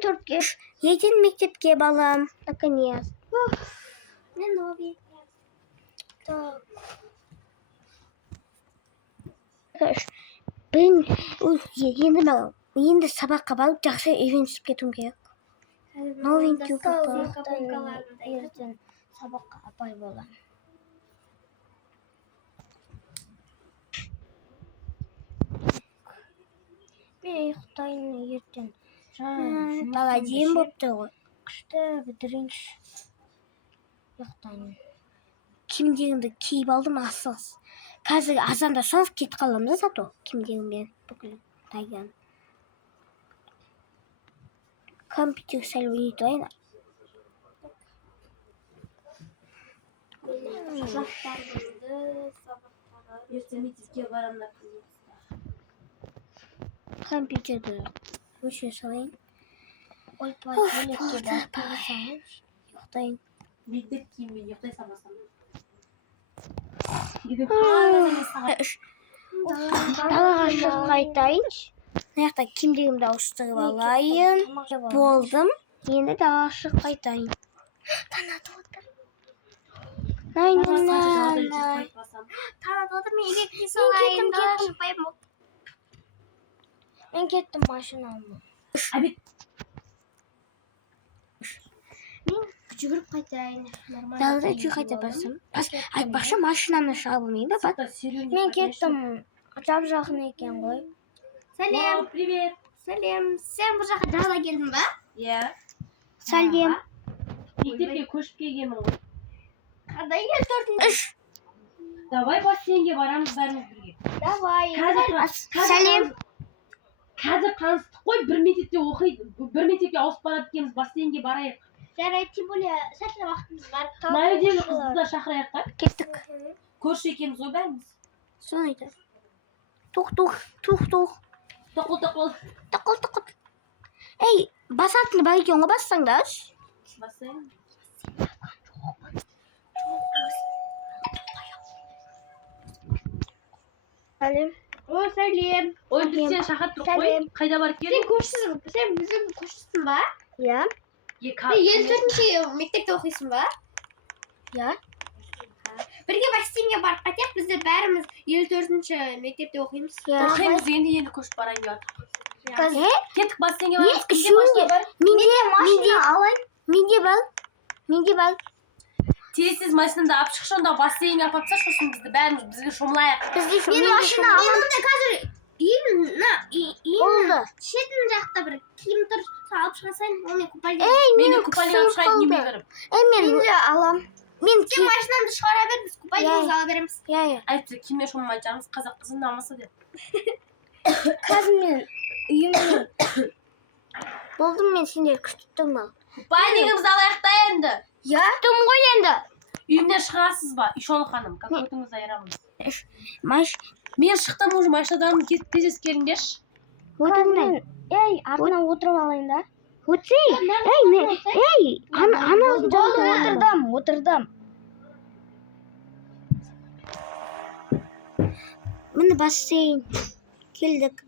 Türkiye. Ертең мектепке балам. Наконец. Не новый. Так. Енді сабаққа барып жақсы үйренісіп кетуім керек. Новенький ертең сабаққа апай болам. Мен ұйықтайын ертең. Бала дейін болыпты ғой. Күшті бітірейінші. Ұйықтайын. Киімдерімді киіп алдым асығыс. Қазір азанда соғып кетіп қаламыз зато киімдеріммен бүкіл тайған. Компьютер сәл ойнайтайын. Ертең мектепке барамын. Компьютерді өшіре салайын. Ойпай, көйлекке барып салайыншы. Ұйықтайын. Мектеп киіммен ұйықтай салмасам. Далаға шығып қайтайыншы. Мына жақта киімдерімді ауыстырып алайын. Болдым. Енді далаға шығып қайтайын. Танады отыр. Танады отыр, мен үйге салайын. Мен кеттім машинамды. Мен жүгіріп қайтайын. Далада жүр қайта барсам. Айтпақшы машинаны шығарып алмайды ба? Мен кеттім. Жап жақын екен ғой. Сәлем. Привет. Сәлем. Сен бұл жаққа далада келдің ба? Иә. Сәлем. Мектепке көшіп келгенмін ғой. Қандай ел төртінші? Давай бассейнге барамыз бәріміз бірге. Давай. Сәлем. Қазір таныстық қой, бір мектепте оқиды. Бір мектепке ауысып барады екенбіз, бассейнге барайық. Жарайды, тем более сәтті уақытымыз бар. Майдегі қызды да шақырайық та. Кеттік. Көрші екенбіз ғой бәріміз. Соны айтады. Туқ. Тоқыл. Ей, басатыны бар екен ғой, бассаңдаршы. Бассейн. Сәлем. О, сәлем. Ой, біз сен шақырып тұрып қой. Қайда барып Сен келдің? көршісің, сен біздің көршісің ба? Иә. Сен ел төртінші мектепте оқисың ба? Иә. Бірге бассейнге барып қайтайық, біздер бәріміз ел төртінші мектепте оқимыз. Оқимыз енді көшіп барайын деп. Кеттік бассейнге барамыз. Машина алайын. Менде бар. Тез машинамды алып шықшы, онда бассейнге апарып тасташы, сосын бізді бәріміз бізге шомылайық. Мен машина аламын. Мен онда қазір Болды. шетін жақта бір киім тұр, алып шығасайын, онымен купальник. Мені купальник алып шығайын неме кіріп. Мен де алам. Сен машинамды шығара бер, біз купальникімізді ала береміз. Иә. Айтты, киіммен шомылмай жатамыз, қазақ қызын намысы деп. Қазір мен үйімде. Болдым мен сендер күтіп тұрмын. Купальнигімізді алайық та енді. Иә. Күттім ғой енді. Үйімден шығасыз ба? Үйшол ханым, как өтіңізді айырамыз. Мен шықтым уже машинадан, кетіп тез келіңдерші. Отырмын. Ей, артынан отырып алайын да. Отырдым. Міне бассейн. Келдік.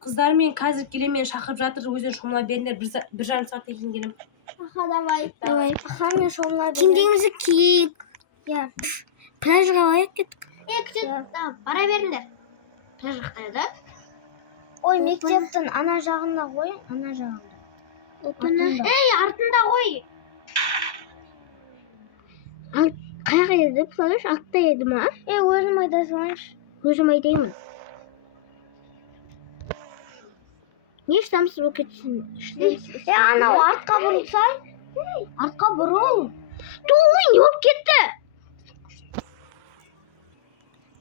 Қыздар мен қазір келемен шақырып жатыр, өзден шомыла беріңдер, бір жарым сағаттан кейін келем. Аха, давай. Аха, мен шомыла берем. Киімдеріңізді киіп. Иә. Пляжға барайық кеттік. Бара беріңдер. Пляж қайда? Ой, мектептің ана жағында ғой, ана жағында. Ей, артында ғой. Қайға еді пляж? Артта еді ма? Өзім айда салайыншы. Өзім айтаймын. Не штамсыз болып кетсін? Анау артқа бұрылсай. Артқа бұрыл. Ой, не болып кетті?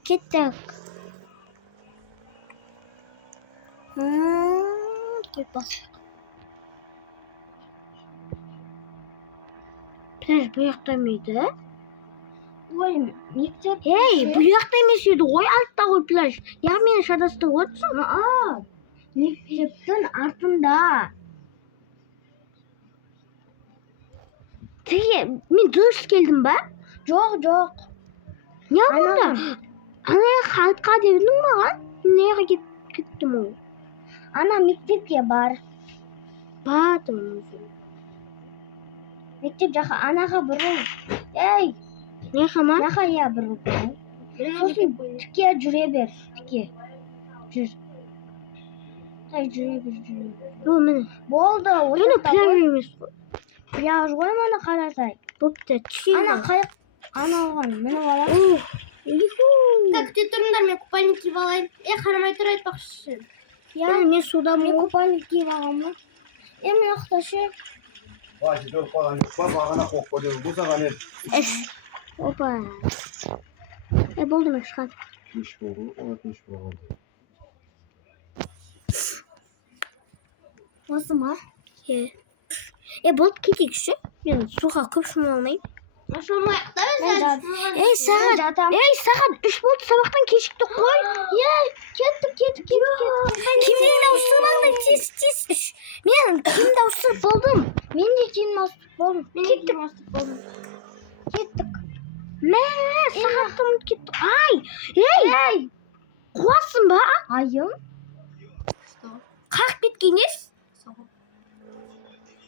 Кеттік. Кет басық. Пляж бұл жақта мейді? Ой, мектеп. Ей, бұл жақта емес еді ғой, артта ғой пляж. Яғни мені шатастырып отырсың. Мектептің артында. Мен дұрыс келдім ба? Жоқ. Не бұнда? Ана артқа дедің маған? Неге кеттім ол? Ana mektepke bar. Bardim. Mektep jaqa anaqa burun. Ey, naqa ya burun. So'ng tikka jure ber, tikka. Jur. Hay jure ber. Bu mana. Bo'ldi, o'sha plyaj. Plyaj qo'y mana qarasay. Bo'pti, tushing. Ana qayiq. Ana olgan, mana bola. Так, те тұрыңдар, мен купальник киіп алайын. Қарамай тұр айтпақшы. Ya, men sudaman. Men kupalnik kiyib olaman. Men yoqdashi. Voy, juda qolgan. Bag'ana qo'yib qo'ydi. Bu sag'ani. Opa. Bo'ldimi chiqadi. Ish bo'ldi, ish bo'ldi. O'zimi? Bo'lib ketingchi. Men suvga ko'p shumolmayman. Shumayaqda Saat 3 bo'ldi, sabahdan kechikdi qo'y. Ketdik. Kimning dovusini baqda tez. Men kim dovusini bo'ldim. Men de kim mas'ul bo'ldim. Ketdik. Saatdan ketdik. Ey! Qo'yasınba? Ayım. Qaq ketdingiz?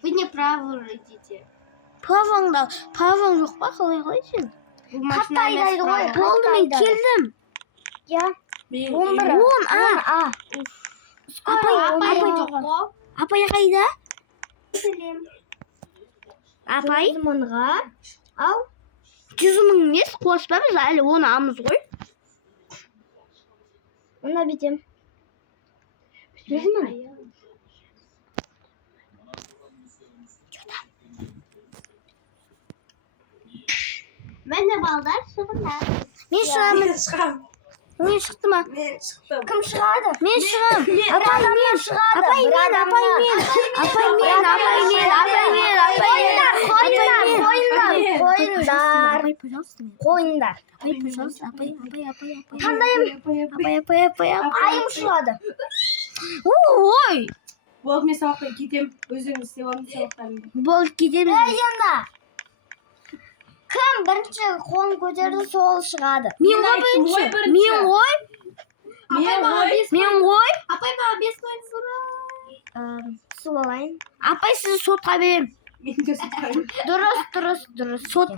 Вы не правы идите. Pavon yo'q ba, qalay qo'ysin. Qataylaydi qo'y. Bo'ldi, men keldim. Ya. 10 a. Apay qayda? Apay ming'a. Al. 100 mingiz qo'shba biz hali 10 amiz qo'y. Unda bitim. 100 ming. Ben de baldar çıkınlar. Men chiqaman. Men chiqdimmi? Men chiqdim. Kim chiqadi? Men chiqam. Apay men. Qo'yinglar. Qandayim? Apay. Ayım chiqadi. Voy. Bo'ldi, men saboqqa ketdim. O'zim istayman saboqlarni. Bo'lib ketamiz. Yanda. Kim birinchi qo'lni ko'tardi, sol chiqadi. Men qo'y. Apay bana 5 koyun so'ray. Suv olayin. Apay sizni sotga beraman. Men ko'rsatdim. Durust. Sot.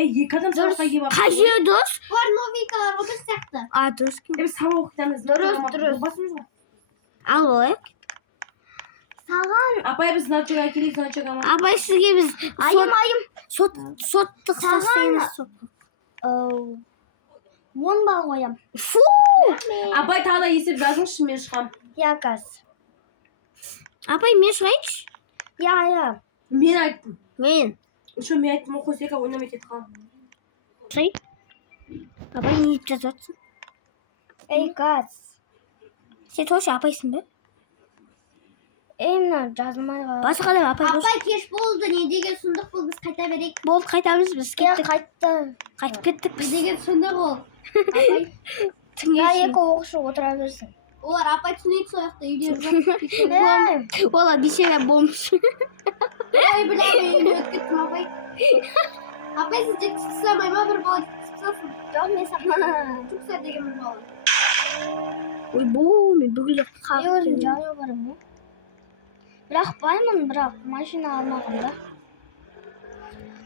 Ey, qadam saboqqa kelib. Qaysi do'st? Var novikalar o'tish taxta. Do'st kim? Biz saboq o'qitamiz. Durust. Bosimizmi? Al olaylik. Sağan. Apay biz nachoga kelik, nachoga. Apay sizga biz Ayım. sotdiq sasaymiz. 10 bal qo'yam. Fu! Apay tag'da yesib yozingchi, men chiqam. Yakas. Apay men chiqaychi? Ya. Men aytdim. Men. O'sha men aytdim, o'qisaka o'ynamay ketib qoldim. Chiq. Apay yeyib jazotsın. Ey kas. Sen to'sh apaysinmi? Emna jazmay. Boshqa qadam apay do'st. Apay kech bo'ldi, ne degan sunduq bu biz qayta berek. Bo'ldi, qaytamiz biz. Ketdik. Qaytib ketdik biz biz. degan sunduq ol. Apay Ya o'qishib o'tiraversin. Ular apay tunik so'yoqda uyda. Bola disheva bo'lmuş. Ay bilaman, uyni o'tkazdim apay. Apay siz chiqsamayman bir bola chiqsasin. Yo'q, men saqlaman. Chiqsa degan bir bola. Oy bu men bug'ilib Yo'q, joyi bormi? Biroq bayman, biroq mashina olmaganda.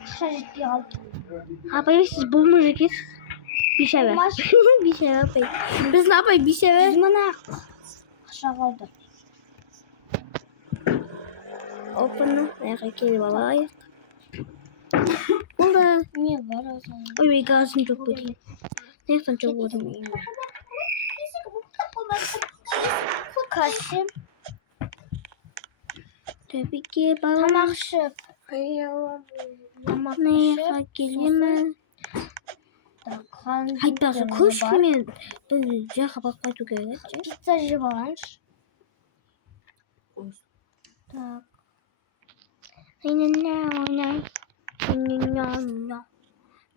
Qisha jetib qoldi. Apay siz bo'lmaysiz. Bisheva. Bisheva apay. Biz ne yapayım bisheva? Mana qisha qoldi. Openni ayağa kelib olaylik. Bo'ldi. Ne var o'zi? Oy gazim çok bo'ldi. Nextan çok bo'ldi. Kaçım. Tabii ki bana Tamakşıp. neye gelme. Hayır, kuş kimin? Böyle jaha bakmayı tutuyor. Pizza jibalanç. Tak. Aynen.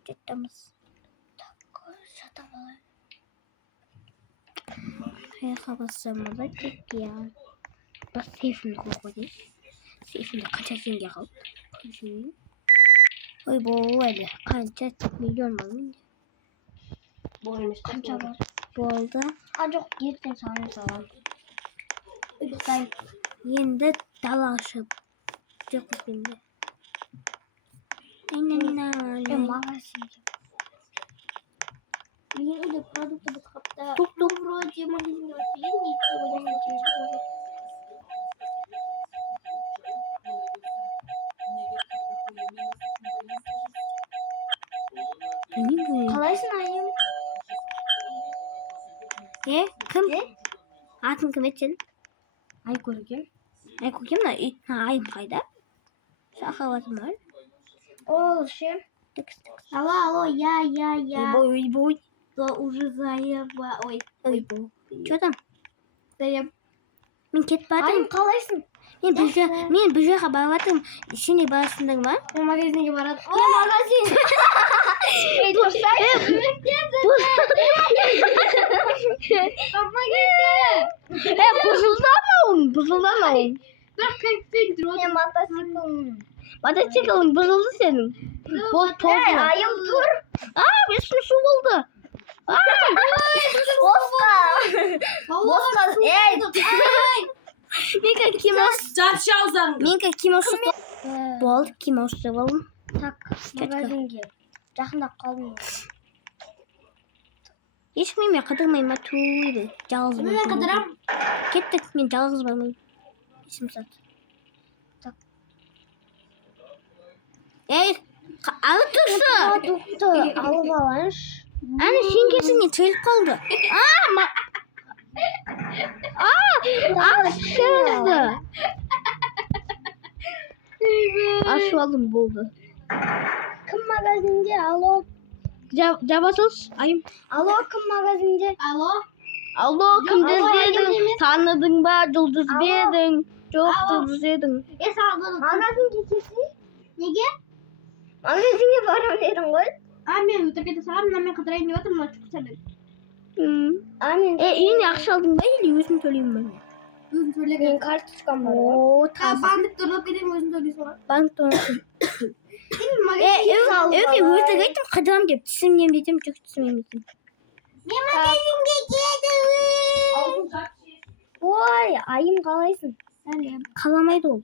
Gittiğimiz. Tak. Şatalar. Havasımı da çekiyor. Bak seyfini koydu. Seyfini kaçasın ya. Oy bu öyle. Kaç milyon var mı? Bo'lmish. Qancha bor? Bo'ldi. Yo'q, 7 soniya sog'am. Тай. Енді дала шығып. Жоқ енді. Магазин. Мне или продукты бытхапта. Тук-тук. Вроде магазин ничего не интересного. Қалайсың айым? Кім? Атын кім еді сен? Ай көргем. Ай көкем на айым қайда? Шахаватым бар. Ол ше. Алло, я. Ой. То уже заеба. Ой. Че там? Заеб. Мен кетіп Айым батырмын. қалайсың? Мен бұл жаққа барып жатырмын. Сен де барасыңдар ма? Магазинге барады. О, магазин. Бұзылдама. Мен Мотоциклің бұзылды сенің. айым тұр. Үстім су болды. Босқа. Менің кимос. Жаршы ауздарыңды. Менің кимос. Болды, кимосты болдым. Так, магазинге. Жақындап қалдым. Ешкім мен қыдырмайма туйды. Жалғыз Мен қыдырам. Кеттік, мен жалғыз бармын. Есім сат. Алып тұршы. Продукты алып алайыншы. Әне сен келсіңе келіп қалды. Ашырды. Ашу алдым болды. Кім магазинде? Алло. Жабасыз, айым. Алло, кім магазинде? Алло. Алло, кімді алло, іздедің? айым емес. Таныдың ба, жұлдыз Алло. бедің? Жоқ, Алло. жұлдыз едің. Магазинге келсей? Неге? Магазинге барам дедің ғой. Мен өтірік ете салам, мен қыдырайын деп отырмын, чүк сәлем. Мен Үйіне ақша алдың ба, или өзің төлеймін ба? өзім төлеген. Мен карточкам бар. О, таза. Бандык торлап кетемін, өзім төлейсің ғой. Банк тоңсын. Магазинге Мен өтірік айттым, қыдырам деп, түсімнем детем, жүк түсімем детем. Мен магазинге келдім. Ой, айым қалайсың? Сәлем. Қаламайды ол.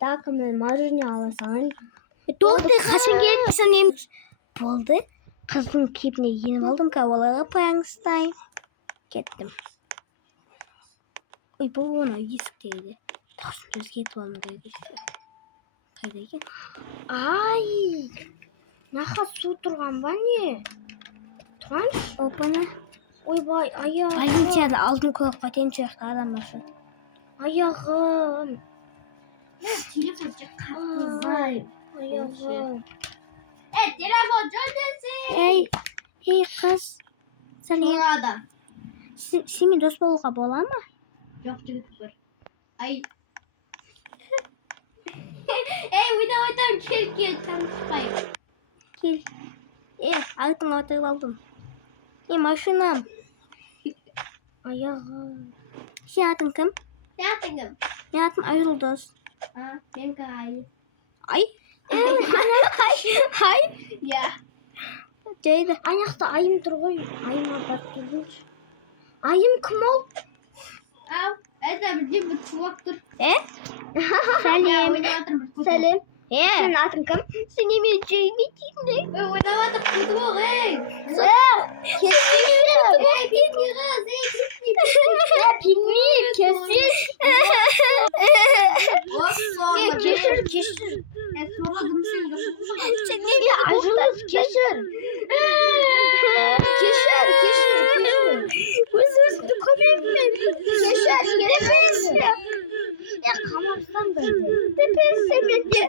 Так, мен мажырне ала салайын. Тоқты қашан келіпсің ем? Болды. Қыздың кейпіне еніп алдым, кәуаларға паяңыстай. Кеттім. Ой, бұл оны есіктейді. Таусын сөз кетіп алым керек. Қайда екен? Ай, нақа су тұрған ба не? Тұрғаншы? Опана. Ойбай, аяғым. Полицияда алдын көріп қатен жақта адам башы. Аяғым. Телефон қатты. Аяғым. Телефон жөндесін. Ей, қыз. Сәлем. Болады. Сенімен дос болуға бола ма? Жоқ, жігіт бар. Ай. Ойнап айтамын, кел, танышпайық. Кел. Артыңа отырып алдым. Машинам. Аяғым. Сен атың кім? Сен атың кім? Мен атым Айжұлдыз. Менікі Ай. Ай? Ай? Иә. Жайды. Аяқта айым тұр ғой. Айыма барып келгенші. Айым кім ол? Это бізде бір чувак тұр. Сәлем. Сәлем. Сен атың кім? Сен емен жүйме дейсің. Ойнап атық күтіп ол, ей. Пигмей, кесеш. Кешір. Сен неге Айжұлдыз кешір. Өз-өзіңді көмегімен. Кешір. Қамарсан да. Тепесі менде.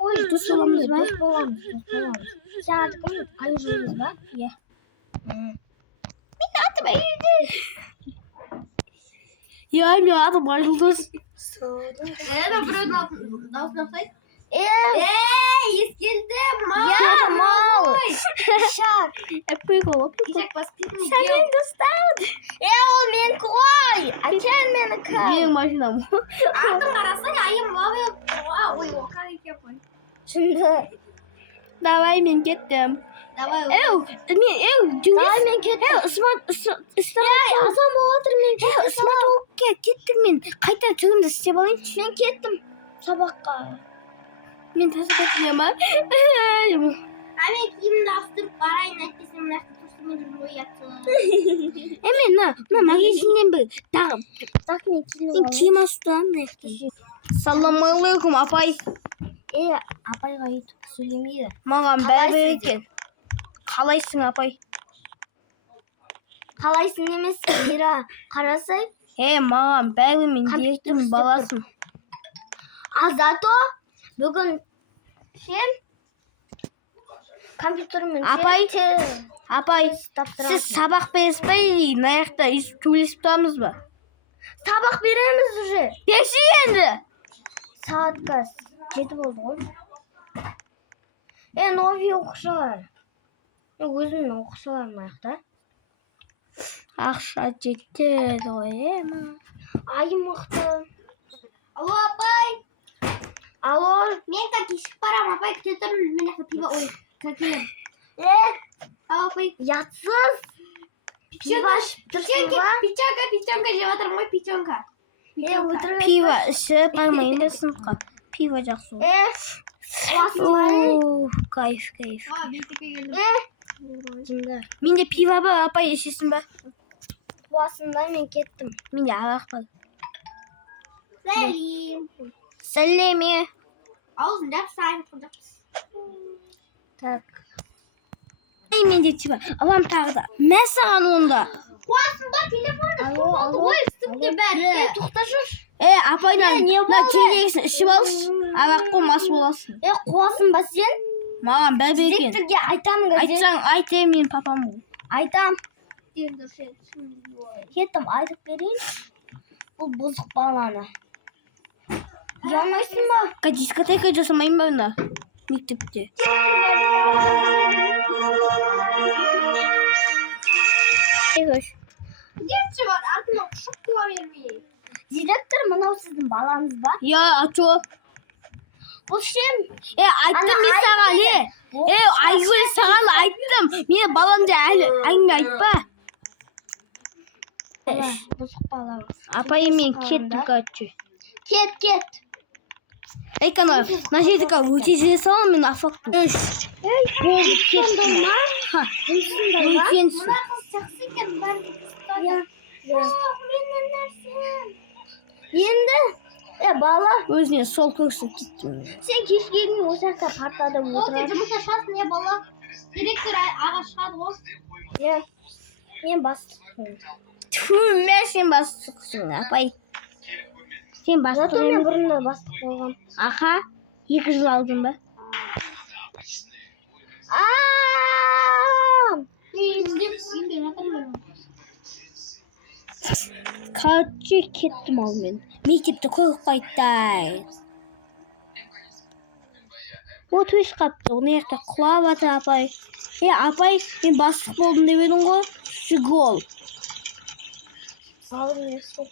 Ой, дос боламыз ба? Дос боламыз. Сен аты кім? Айжұлдыз ба? Иә. Мен атым Айжұлдыз. Я, мен атым Айжұлдыз. Біреудің даусын ұқсайды. Ескелдім, мал. Ишак. Прикол. Ишак баспитник. Сәлем достар. Ол менікі ғой. Әкел менікі. Менің машинам. Атын қарасаң, айым Şimdi. Давай мен кеттім. Давай. Давай мен кеттім. Азан болып отыр мен кеттім. Стоматологқа кеттім мен. Қайта түгімді істеп алайыншы. Мен кеттім сабаққа. Мен тасып кеткен ба? Мен киімді ауыстырып барайын әйтпесе мына жақта тосымен жүріп оятсың. Мына магазиннен бір тағы мен мен киім ауыстырамын мына жақта. Ассалаумағалейкум апай. Апайға өйтіп сөйлемейді. Маған бәрібір екен. Қалайсың апай? Қалайсың емес, Мира, қарасай. Маған бәрібір мен директордың баласымын. Зато бүгін сен компьютермен Апай, сіз сабақ беріспей, мына жақта сөйлесіп тұрамыз ба? Сабақ береміз уже. Берші енді. Сағатқа 7 болды ғой. Нови оқушылар. Өзімнің оқушыларым мына жақта. Ақша жетеді ғой, Ай мықты. Алло, апай. Алло. Мен кешігіп барам, апай. Күте тұрмын, мен жақта пиво. Ой, какие. Алло, апай. Ятсыз. Печенка жеп жатырмын ғой, печенка. Пиво ішіп бармаймын ба сыныпқа? Пиво жақсы ғой. Кайф. Менде пиво бар, апай ішесің ба? Қуасында мен кеттім. Менде арақ бар. Сәлем. Сәлеме. Аузын жапсайын. Так. Менде пиво. Алам тағы да. Мен саған онда. Қуасында телефонда су болды ғой, үстімде бәрі. Тоқта жүр. Апайдан телегісін ішіп алшы. Арақ қой, мас боласың. Қуасың ба сен? Маған бәрібір екен. Директорге айтамын ғой. Айтсаң, айтайын мен папам ғой. Айтам. Кеттім, айтып берейін. Бұл бұзық баланы. Ұялмайсың ба? Дискотека жасамайын ба онда? Мектепте. Директор бар, артына құшып қуа бермей. Директор мынау сіздің балаңыз ба? А чо? Бұл сен? Айттым мен саған, Айгүл саған айттым. Мен баламды әлі әңгіме айтпа. Бұзық бала. Апай мен кеттім кәтші. Кет. Айкана, на жердікі өте жүре салам мен афақтым. Болды, кеттім. Үлкенсің. Мына қыз жақсы екен, бәрі қыстады. Менің нәрсем. Енді, бала. Өзіне сол көрсін кеттім. Сен кешкенің осы жақта партада отырады. Жұмыста шығасың, бала. Директор аға шығады ғой. Мен бастықпын. Мен сен бастықсың, апай. Сен бастық Зато мен бұрында бастық болғам. Аха, 2 жыл алдың ба? Кәтші кеттім ал мен. Мектепті көріп қайттай. Өш қапты, оны ерте құлап аты апай. Апай, мен бастық болдым деп едің ғой? Шүгол. Алым ерсі.